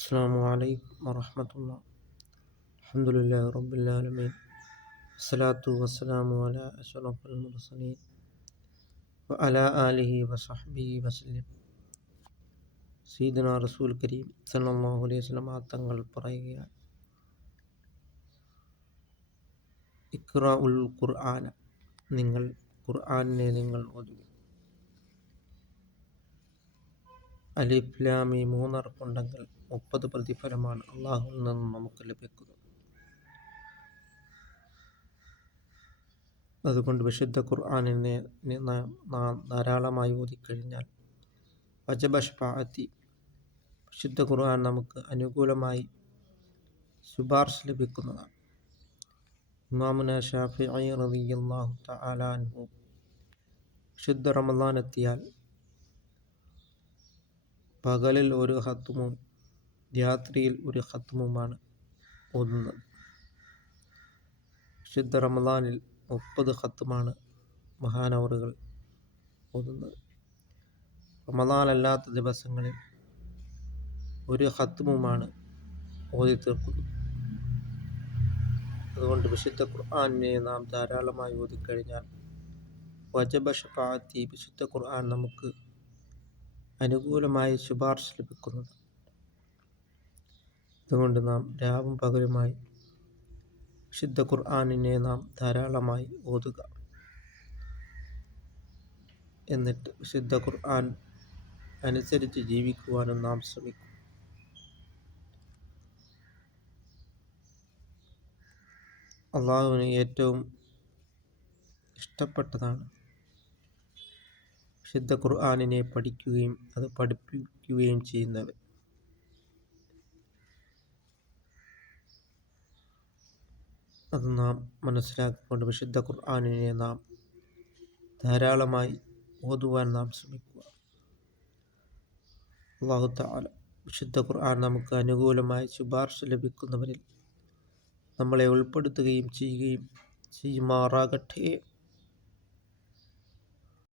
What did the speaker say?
അസ്സലാമു അലൈക്കും വറഹ്മത്തുള്ളാഹി. അൽഹംദുലില്ലാഹി റബ്ബിൽ ആലമീൻ. വസ്സലാത്തു വസ്സലാമു അലാ അഷ്റഫിൽ മുർസലീൻ വഅലാ ആലിഹി വസഹ്ബിഹി വസല്ലം. സയ്യിദുനാ റസൂൽ കരീം സല്ലല്ലാഹു അലൈഹി വസല്ലം തങ്ങൾ പറയുകയാണ്, ഇഖ്റഉൽ ഖുർആന, നിങ്ങൾ ഖുർആനിനെ നിങ്ങൾ ഓതുക. അലിഫ് ലാം മീം മൂന്നർക്കുണ്ടെങ്കിൽ 30 പ്രതിഫലമാണ് അള്ളാഹുവിൽ നിന്നും നമുക്ക് ലഭിക്കുന്നത്. അതുകൊണ്ട് വിശുദ്ധ ഖുർആനിനെ നാം ധാരാളമായി ഓതിക്കഴിഞ്ഞാൽ വജബ ശഫാഅത്തി, വിശുദ്ധ ഖുർആൻ നമുക്ക് അനുകൂലമായി ശുപാർശ ലഭിക്കുന്നതാണ്. ഇമാമുന ശാഫിഈ റളിയല്ലാഹു തആല അൻഹു വിശുദ്ധ റമളാൻ എത്തിയാൽ പകലിൽ ഒരു ഖത്മും രാത്രിയിൽ ഒരു ഖത്മുമാണ് ഓതുന്നത്. വിശുദ്ധ റമളാനിൽ 30 ഖത്മാണ് മഹാനവറുകൾ ഓതുന്നത്. റമളാൻ അല്ലാത്ത ദിവസങ്ങളിൽ ഒരു ഖത്മുമാണ് ഓതി തീർക്കുന്നത്. അതുകൊണ്ട് വിശുദ്ധ ഖുർആനിനെ നാം ധാരാളമായി ഓതിക്കഴിഞ്ഞാൽ വജബ ശഫാഅത്തി, വിശുദ്ധ ഖുർആൻ നമുക്ക് അനുകൂലമായി ശുപാർശ ലഭിക്കുന്നത്. അതുകൊണ്ട് നാം രാവും പകലുമായി വിശുദ്ധ ഖുർആനിനെ നാം ധാരാളമായി ഓതുക. എന്നിട്ട് വിശുദ്ധ ഖുർആൻ അനുസരിച്ച് ജീവിക്കുവാനും നാം ശ്രമിക്കും. അള്ളാഹുവിന് ഏറ്റവും ഇഷ്ടപ്പെട്ടതാണ് വിശുദ്ധ ഖുർആനിനെ പഠിക്കുകയും അത് പഠിപ്പിക്കുകയും ചെയ്യുന്നവർ. അത് നാം മനസ്സിലാക്കിക്കൊണ്ട് വിശുദ്ധ ഖുർആനിനെ നാം ധാരാളമായി ഓതുവാൻ നാം ശ്രമിക്കുക. അല്ലാഹു തആല വിശുദ്ധ ഖുർആൻ നമുക്ക് അനുകൂലമായി ശുപാർശ ലഭിക്കുന്നവരിൽ നമ്മളെ ഉൾപ്പെടുത്തുകയും ചെയ്യുമാറാകട്ടെ.